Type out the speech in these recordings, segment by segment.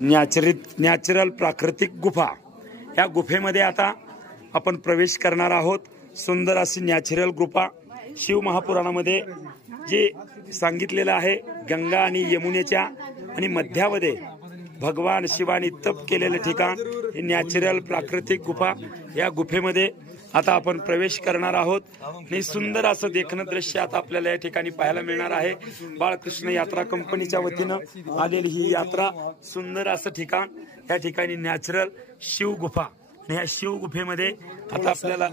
Natural प्राकृतिक गुफा। या गुफेमध्ये आता आपण प्रवेश करणार आहोत। सुंदर अशी नॅचरल गुफा शिव महापुराणामध्ये जे सांगितलेलं आहे, गंगा आणि यमुनेच्या आणि मध्यामध्ये भगवान शिवानी तप केलेले ठिकाण हे नॅचरल प्राकृतिक गुफा। या गुफेमध्ये आता आपण प्रवेश करणार आहोत आणि सुंदर असं देखणं दृश्य आता आपल्याला या ठिकाणी पाहायला मिळणार आहे। बाळकृष्ण यात्रा कंपनीच्या वतीनं आलेली ही यात्रा, सुंदर असं ठिकाण, या ठिकाणी नॅचरल शिव गुफा। आणि या शिव गुफेमध्ये आता आपल्याला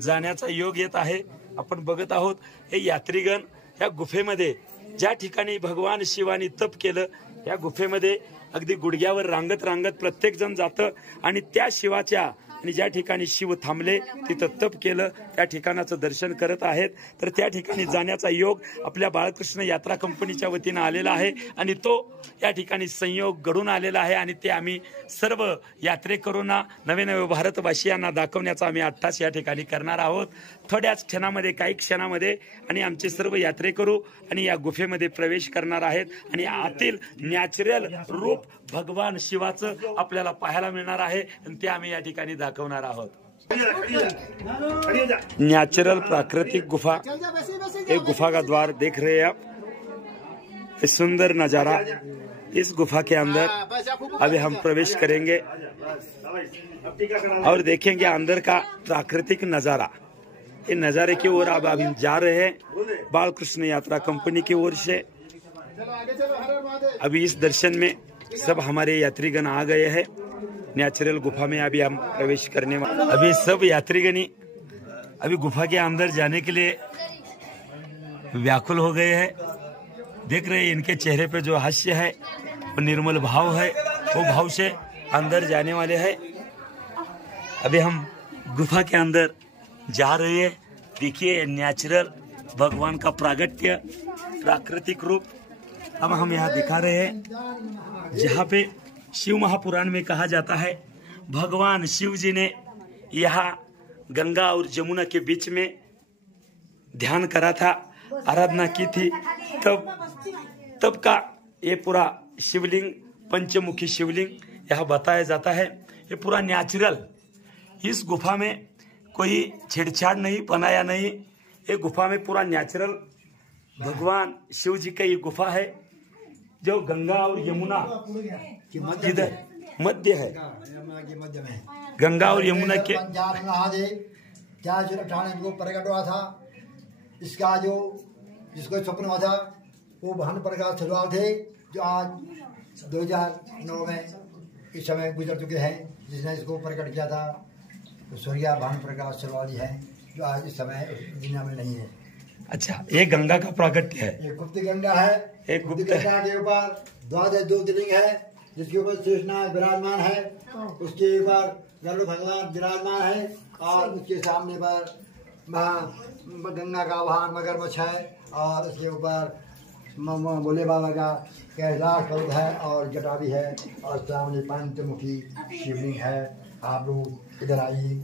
जाण्याचा योग येत आहे। आपण बघत आहोत हे यात्रीगण या गुफेमध्ये ज्या ठिकाणी भगवान शिवानी तप केलं, या गुफेमध्ये अगदी गुडघ्यावर रांगत रांगत प्रत्येक जण जातं आणि त्या शिवाच्या आणि ज्या ठिकाणी शिव थांबले तिथं तप केलं त्या ठिकाणाचं दर्शन करत आहेत। तर त्या ठिकाणी जाण्याचा योग आपल्या बाळकृष्ण यात्रा कंपनीच्या वतीनं आलेला आहे आणि तो या ठिकाणी संयोग घडून आलेला आहे आणि ते आम्ही सर्व यात्रेकरूंना, नवे नवे भारतवासियांना दाखवण्याचा आम्ही अट्टास या ठिकाणी करणार आहोत। थोड्याच क्षणामध्ये, काही क्षणामध्ये आणि आमचे सर्व यात्रेकरू आणि या गुफेमध्ये प्रवेश करणार आहेत आणि आतील नॅचरल रूप भगवान शिवाचं आपल्याला पाहायला मिळणार आहे आणि ते आम्ही या ठिकाणी दाखवणार आहोत। नेचुरल प्राकृतिक गुफा, एक गुफा का द्वार देख रहे हैं आप। इस सुंदर नजारा, इस गुफा के अंदर अभी हम प्रवेश करेंगे और देखेंगे अंदर का प्राकृतिक नजारा। ये नजारे की ओर अब अभी जा रहे हैं बालकृष्ण यात्रा कंपनी की ओर से। अभी इस दर्शन में सब हमारे यात्रीगण आ गए हैं। नेचुरल गुफा में अभी हम प्रवेश करने वाले। अभी सब यात्रीगणी अभी गुफा के अंदर जाने के लिए व्याकुल हो गए हैं। देख रहे हैं इनके चेहरे पे जो हास्य है, वो निर्मल भाव है, वो भाव से अंदर जाने वाले हैं। अभी हम गुफा के अंदर जा रहे हैं। देखिए नेचुरल भगवान का प्रागट्य, प्राकृतिक रूप अब हम यहाँ दिखा रहे हैं। जहाँ पे शिव महापुराण में कहा जाता है भगवान शिव जी ने यहाँ गंगा और जमुना के बीच में ध्यान करा था, आराधना की थी। तब का ये पूरा शिवलिंग, पंचमुखी शिवलिंग यहाँ बताया जाता है। ये पूरा नेचुरल, इस गुफा में कोई छेड़छाड़ नहीं, बनाया नहीं। ये गुफा में पूरा नेचुरल भगवान शिव जी का ये गुफा है जो गंगा और यमुना इधर मध्य है। गंगा और यमुना के को प्रकट हुआ था। इसका जो जिसको स्वप्न हुआ था वो भानु प्रकाश सलवाल थे, जो आज 2009 में इस समय गुजर चुके हैं। जिसने इसको प्रकट किया था तो स्वर्गीय भानु प्रकाश सलवाल जी हैं, जो आज इस समय दुनिया में नहीं है। अच्छा, ये गंगा का प्रागट्य है, एक गुप्त गंगा है। एक गुप्त गंगा के ऊपर द्वादश ज्योतिर्लिंग है, जिसके ऊपर शेषनाग विराजमान है। उसके ऊपर गरुड़ भगवान विराजमान है और उसके सामने पर गंगा का वाहन मगरमच्छ है और उसके ऊपर भोले बाबा का कैलाश पर्वत है और जटा भी है और सामने पंचमुखी शिवलिंग है। आप लोग इधर आइए।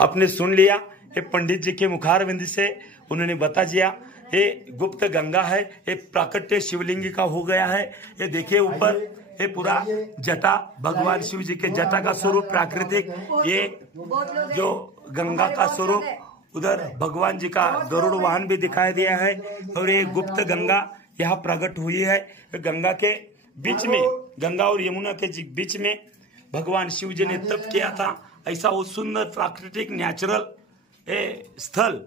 आपने सुन लिया, ये पंडित जी के मुखारविंद से उन्होंने बता दिया। ये गुप्त गंगा है, ये प्राकट्य शिवलिंग का हो गया है। ये देखिए ऊपर ये पूरा जटा, भगवान शिव जी के जटा का स्वरूप प्राकृतिक, ये जो गंगा का स्वरूप, उधर भगवान जी का गरुड़ वाहन भी दिखाई दिया है और ये गुप्त गंगा यहाँ प्रकट हुई है। गंगा के बीच में, गंगा और यमुना के बीच में भगवान शिव जी ने तप किया था। ऐसा वो सुंदर प्राकृतिक नेचुरल स्थल।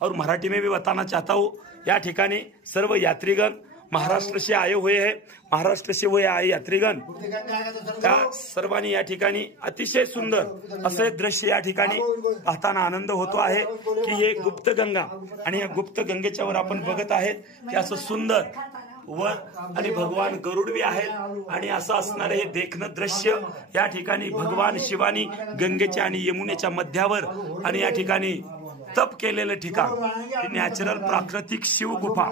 और मराठी में भी बताना चाहता हूँ, या ठिकाणी सर्व यात्रीगण महाराष्ट्र से आए हुए हैं। महाराष्ट्र से हुए आए यात्रीगण त्या सर्वांनी या ठिकाणी अतिशय सुंदर असे दृश्य या ठिकाणी पाहताना आनंद होतो आहे की हे गुप्त गंगा, आणि या गुप्त गंगेच्या वर आपण बघत आहेत की असं सुंदर वर आणि भगवान गरुड भी आहेत आणि असं असणारे हे देखणं दृश्य या ठिकाणी भगवान शिवानी गंगेच्या आणि यमुनेच्या मध्यावर आणि या ठिकाणी तप केलेलं ठिकाण, नॅचरल प्राकृतिक शिव गुफा।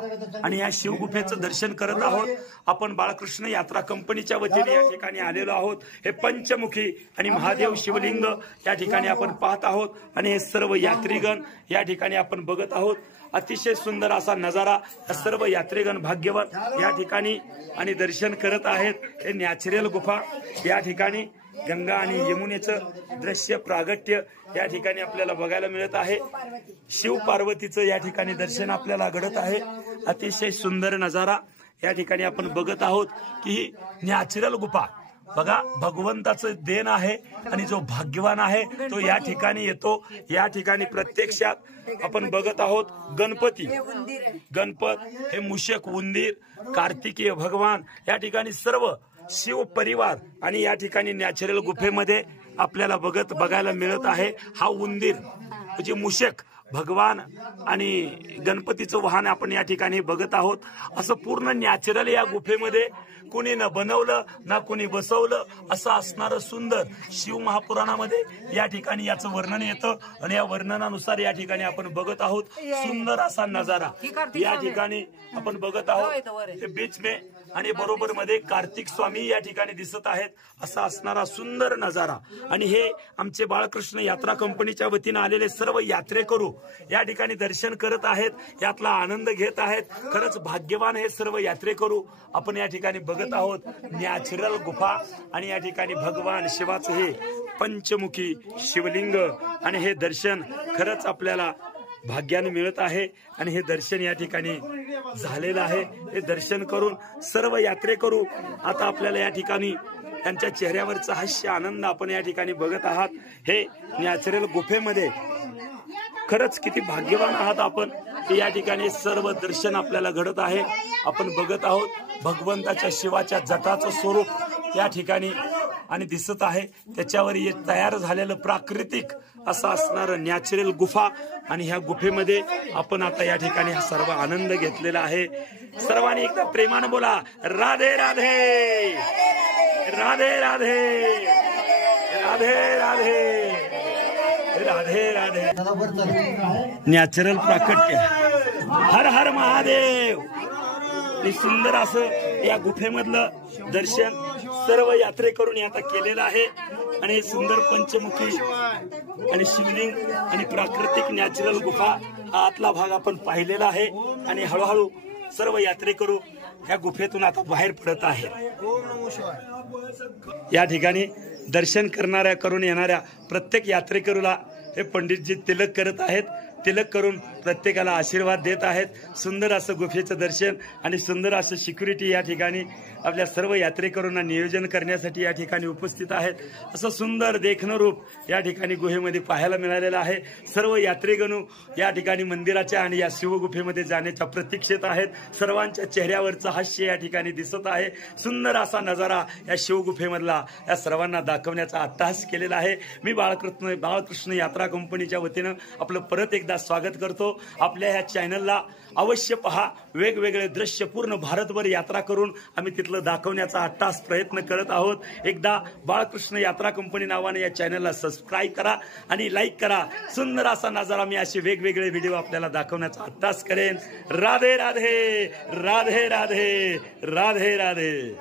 आणि या शिव गुफेचं दर्शन करत आहोत आपण बाळकृष्ण यात्रा कंपनीच्या वतीने या ठिकाणी आलेलो आहोत। हे पंचमुखी आणि महादेव शिवलिंग या ठिकाणी आपण पाहत आहोत आणि हे सर्व यात्रीगण या ठिकाणी आपण बघत आहोत। अतिशय सुंदर असा नजारा सर्व यात्रेगण भाग्यवान या ठिकाणी आणि दर्शन करत आहेत। हे नॅचरल गुफा या ठिकाणी गंगा आणि यमुनेचं दृश्य प्रागट्य या ठिकाणी आपल्याला बघायला मिळत आहे। शिव पार्वतीचं या ठिकाणी दर्शन आपल्याला घडत आहे। अतिशय सुंदर नजारा या ठिकाणी आपण बघत आहोत की नॅचरल गुफा बघा भगवंताचं देण आहे आणि जो भाग्यवान आहे तो या ठिकाणी येतो। या ठिकाणी प्रत्यक्षात आपण बघत आहोत गणपत हे मूषक उंदीर कार्तिकीय भगवान या ठिकाणी सर्व शिव परिवार आणि या ठिकाणी नॅचरल गुफेमध्ये आपल्याला बघायला मिळत आहे। हा उंदीर म्हणजे मूषक भगवान आणि गणपतीचं वाहन आपण या ठिकाणी बघत आहोत। असं पूर्ण नॅचरल या गुफेमध्ये कोणी न बनवलं ना कोणी बसवलं असं असणारं सुंदर शिव महापुराणामध्ये या ठिकाणी याचं वर्णन येतं आणि या वर्णनानुसार या ठिकाणी आपण बघत आहोत सुंदर असा नजारा या ठिकाणी आपण बघत आहोत। ते बीच में आणि बरोबर मध्ये कार्तिक स्वामी या ठिकाणी दिसत आहेत। असा असणारा सुंदर नजारा आणि हे आमचे बाळकृष्ण यात्रा कंपनीच्या वतीने आलेले सर्व यात्रेकरू या ठिकाणी दर्शन करत आहेत, यातला आनंद घेत आहेत। खरंच भाग्यवान हे सर्व यात्रेकरू आपण या ठिकाणी बघत आहोत। नॅचरल गुफा आणि या ठिकाणी भगवान शिवाचं हे पंचमुखी शिवलिंग आणि हे दर्शन खरंच आपल्याला भाग्याने मिळत आहे आणि हे दर्शन या ठिकाणी झालेलं आहे। हे दर्शन करून सर्व यात्रेकरू आता आपल्याला या ठिकाणी त्यांच्या चेहऱ्यावरचा हास्य आनंद आपण या ठिकाणी बघत आहात। हे नॅचरल गुफेमध्ये खरंच किती भाग्यवान आहात आपण या ठिकाणी सर्व दर्शन आपल्याला घडत आहे। आपण बघत आहोत भगवंताच्या शिवाच्या जटाचं स्वरूप या ठिकाणी आणि दिसत आहे। त्याच्यावर हे तयार झालेलं प्राकृतिक असं असणारं नॅचरल गुफा आणि ह्या गुफेमध्ये आपण आता या ठिकाणी हा सर्व आनंद घेतलेला आहे। सर्वांनी एकदा प्रेमाने बोला राधे राधे राधे राधे राधे राधे राधे राधे। नॅचरल प्राकट्य हर हर महादेव। हे सुंदर असं या गुफेमधलं दर्शन सर्व यात्रेकरूंनी आता केलेलं आहे आणि सुंदर पंचमुखी आणि शिवलिंग आणि प्राकृतिक नॅचरल गुफा हा आतला भाग आपण पाहिलेला आहे आणि हळूहळू सर्व यात्रेकरू या गुफेतून आता बाहेर पडत आहे। या ठिकाणी दर्शन करणाऱ्या करून येणाऱ्या प्रत्येक यात्रेकरूला हे पंडितजी तिलक करत आहेत। तिलक करून प्रत्येकाला आशीर्वाद देत आहेत। सुंदर असं गुफेचं दर्शन आणि सुंदर असं सिक्युरिटी या ठिकाणी आपल्या सर्व यात्रेकरूंना नियोजन करण्यासाठी या ठिकाणी उपस्थित आहेत। असं सुंदर देखणं रूप या ठिकाणी गुहेमध्ये पाहायला मिळालेलं आहे। सर्व यात्रेगणू या ठिकाणी मंदिराच्या आणि या शिवगुफेमध्ये जाण्याच्या प्रतीक्षेत आहेत। सर्वांच्या चेहऱ्यावरचं हास्य या ठिकाणी दिसत आहे। सुंदर असा नजारा या शिवगुफेमधला या सर्वांना दाखवण्याचा अट्टहास केलेला आहे। मी बाळकृष्ण यात्रा कंपनीच्या वतीनं आपलं परत एकदा स्वागत करतो। आपल्या ह्या चॅनलला अवश्य पहा। वेगवेगळे दृश्य पूर्ण भारतभर यात्रा करून आम्ही तिथलं दाखवण्याचा अट्टहास प्रयत्न करत आहोत। एकदा बाळकृष्ण यात्रा कंपनी नावाने या चॅनलला सबस्क्राईब करा आणि लाईक करा। सुंदर असा नजारा मी असे वेगवेगळे व्हिडिओ आपल्याला दाखवण्याचा अट्टहास करेन। राधे राधे राधे राधे राधे राधे।